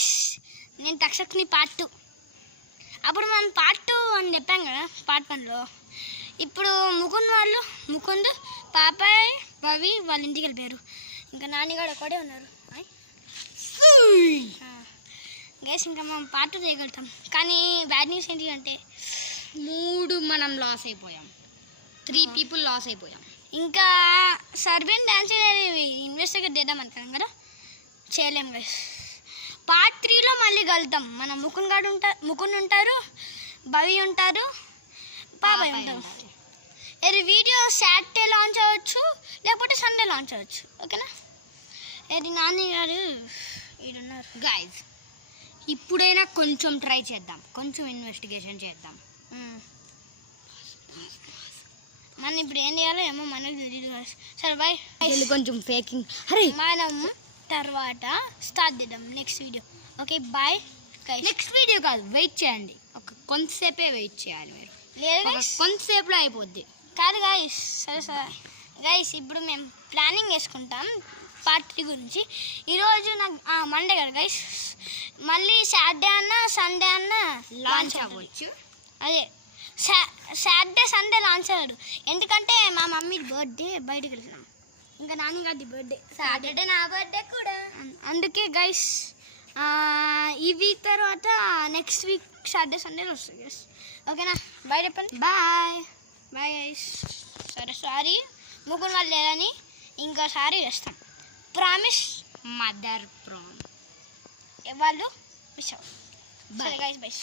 Guys నేను తక్షక్ని part 2 అప్పుడు మనం పార్ట్ 2 అని చెప్పాం కదా పార్ట్ 1లో. ఇప్పుడు ముకుంద్ పాపాయ్ భవి వాళ్ళ ఇంటికి వెళ్ళిపోయారు. ఇంకా నాన్నగాడు ఒకడే ఉన్నారు గైస్. ఇంకా మనం పార్ట్ 2 చేయగలుగుతాం. కానీ బ్యాడ్ న్యూస్ ఏంటి అంటే 3 మనం లాస్ అయిపోయాం, 3 పీపుల్ లాస్ అయిపోయాం. ఇంకా సర్బియన్ డ్యాన్స్ అనేది ఇన్వెస్టిగేట్ చేద్దాం అనుకున్నాం కదా, చేయలేము గైస్. పార్ట్ 3లో మళ్ళీ కలుద్దాం. మన ముకుంద్ ఉంటారు, భవి ఉంటారు, పాపాయ్ ఉంటారు. ఇది వీడియో సాటర్డే లాంచ్ అవ్వచ్చు, లేకపోతే సండే లాంచ్ అవ్వచ్చు. ఓకేనా? ఇది నాని గారు ఈడున్నారు గైజ్. ఇప్పుడైనా కొంచెం ట్రై చేద్దాం, కొంచెం ఇన్వెస్టిగేషన్ చేద్దాం. మనం ఇప్పుడు ఏం చేయాలో ఏమో మనకు తెలియదు. సరే బాయ్. కొంచెం ఫేకింగ్ మనం తర్వాత స్టార్ట్ చేద్దాం next video. Okay bye. Next video కాదు, వెయిట్ చేయండి. కొంతసేపే వెయిట్ చేయాలి మీరు. కొంతసేపులో అయిపోద్ది కాదు గైస్. సరే గైస్, ఇప్పుడు మేము ప్లానింగ్ వేసుకుంటాం పార్ట్ 3 గురించి. ఈరోజు నాకు మండే కదా గైస్, మళ్ళీ సాటర్డే అన్నా సండే అన్నా లాంచ్ అవ్వచ్చు. అదే సాటర్డే సండే లాంచ్ అవ్వడు, ఎందుకంటే మా మమ్మీ బర్త్డే, బయటకు వెళ్తున్నాం. ఇంకా నాన్నగారి బర్త్డే సాటర్డే, నా బర్త్డే కూడా. అందుకే గైస్ ఈ వీక్ తర్వాత నెక్స్ట్ వీక్ సాటర్డే సండేలో వస్తుంది గైస్. ఓకేనా? బాయ్ చెప్పండి. Bye guys. సరే సారీ ముగ్గురు వాళ్ళు లేరని ఇంకోసారి చేస్తాం, ప్రామిస్. మదర్ ప్రామ్ వాళ్ళు మిస్ అవ్వరు. Bye guys. బాయ్.